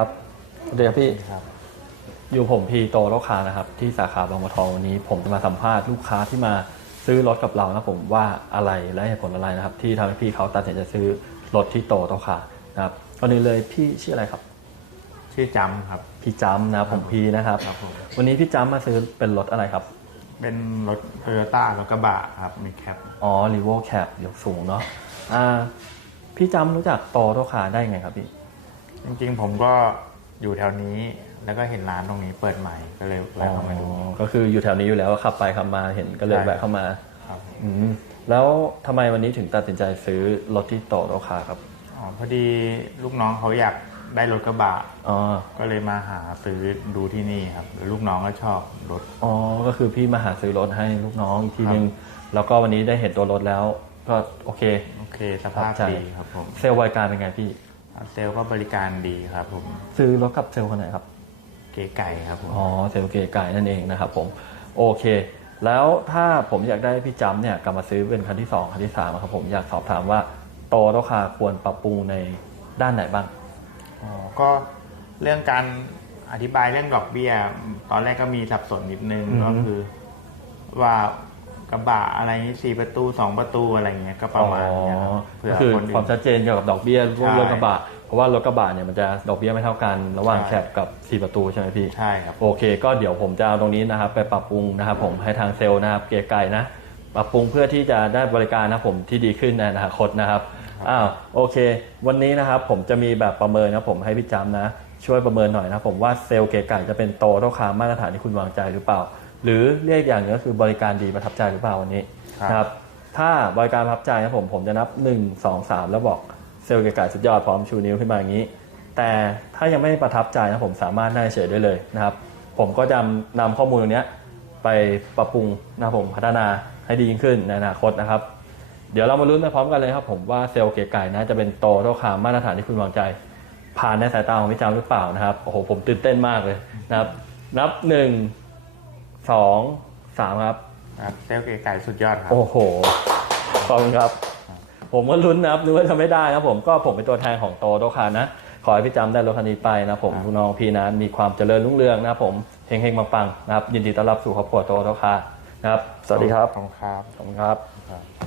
ครับสวัสดีครับพี่ครับอยู่ผมพีโตโลกค้านะครับ ที่สาขาบางบัวทองวันนี้ ผมจะมาสัมภาษณ์ลูกค้าที่มาซื้อรถกับเรานะผมว่าอะไรและเหตุผลอะไรนะครับ ที่ทำให้พี่เขาตัดสินใจซื้อรถที่โตโลกค้านะครับก่อนอื่นเลยพี่ชื่ออะไรครับ ชื่อจำครับ พี่จำนะครับผมพีนะครับ ครับผม วันนี้พี่จำมาซื้อเป็นรถอะไรครับเป็นรถโตโยต้ารถกระบะครับมีแคปอ๋อรีโวแคปยกสูงเนาะอ่าพี่จำรู้จักโตโลกค้าได้ไงครับพี่ จริงๆผมก็อยู่แถวนี้ แล้วก็เห็นร้านตรงนี้เปิดใหม่ก็เลยแวะเข้ามาดูอ๋อก็คืออยู่แถวนี้อยู่แล้วขับไปขับมาเห็นก็เลยใช่ แวะเข้ามาครับอืมแล้วทำไมวันนี้ถึงตัดสินใจซื้อรถที่โตโลคาครับอ๋อพอดีลูกน้องเขาอยากได้รถกระบะ อ๋อก็เลยมาหาซื้อดูที่นี่ครับแล้วลูกน้องก็ชอบรถ อ๋อก็คือพี่มาหาซื้อรถให้ลูกน้องอีกทีครับนึงแล้วก็วันนี้ได้เห็นตัวรถแล้ว ก็โอเค โอเค สภาพครับใช่ ดีครับผมเซลล์บริการเป็นไงพี่ เซลล์ก็บริการดีครับผมซื้อรถกับเซลล์คนไหนครับ เก๋ไก่ครับผม อ๋อเซลล์เก๋ไก่นั่นเองนะครับผมโอเค แล้วถ้าผมอยากได้พี่จำเนี่ยกลับมาซื้อเป็นคันที่สองคันที่สามอะครับผมอยากสอบถามว่าโตโลคาควรปรับปรุงในด้านไหนบ้างอ๋อก็เรื่องการอธิบายเรื่องดอกเบี้ย ตอนแรกก็มีสับสนนิดนึงอือฮึก็คือว่า กระบะอะไรนี้สี่ประตูสองประตูอะไรเงี้ยก็ประมาณเนี้ยครับเผื่ก็อคือคนอื่ความนชัดเจนเกี่ยวกับดอกเบี้ยรถใช่รถกระบะ เพราะว่ารถกระบะเนี่ยมันจะดอกเบี้ยไม่เท่ากันระหว่างใช่ แคปกับ4ประตูใช่ไหมพี่ ใช่ครับ โอเค ก็เดี๋ยวผมจะเอาตรงนี้นะครับ ไปปรับปรุงนะครับ ผมให้ทางเซลล์นะครับเกียร์ไก่นะปรับปรุงเพื่อที่จะได้บริการนะครับผมที่ดีขึ้นในอนาคตนะครับอ้าวโอเค วันนี้นะครับผมจะมีแบบประเมินนะครับผมให้พี่จำนะ ช่วยประเมินหน่อยนะครับผมว่าเซลล์เกียร์ไก่จะเป็นโตเท่าค้ามาตรฐานที่คุณวางใจหรือเปล่า หรือเรียกอย่างหนึงก็คือบริการดีประทับใจหรือเปล่าวันนี้ครับนะครับถ้าบริการประทับใจนะผมผมจะนับ 1 2 3 แล้วบอกเซลล์เกียร์ไก่สุดยอดพร้อมชูนิ้วขึ้นมาอย่างนี้ แต่ถ้ายังไม่ประทับใจนะผมสามารถได้เฉยได้เลยนะครับ ผมก็จะนำข้อมูลตรงเนี้ยไปปรับปรุงนะครับผมพัฒนาให้ดียิ่งขึ้นในอนาคตนะครับ เดี๋ยวเรามาลุ้นไปพร้อมกันเลยครับผมว่าเซลล์เก๋ไก่นะจะเป็นโตเท่าคามมาตรฐานที่คุณวางใจ ผ่านในสายตาของพี่จามหรือเปล่านะครับโอ้โหผมตื่นเต้นมากเลยนะครับ นับหนึ่ง สองสามครับ ครับเซลล์เก๋ไก่สุดยอดครับ โอ้โหขอบคุณครับ ผมก็ลุ้นนะครับนึกว่าจะไม่ได้นะผมก็ผมเป็นตัวแทนของโตโตคานะ ขอให้พี่จำได้รถคันนี้ไปนะผมครับลูกน้องพี่นะมีความเจริญรุ่งเรืองนะครับผมเฮงๆปังๆนะครับ ยินดีต้อนรับสู่ครอบครัวโตโตคานะครับ สวัสดีครับ ขอบคุณครับ ขอบคุณครับครับ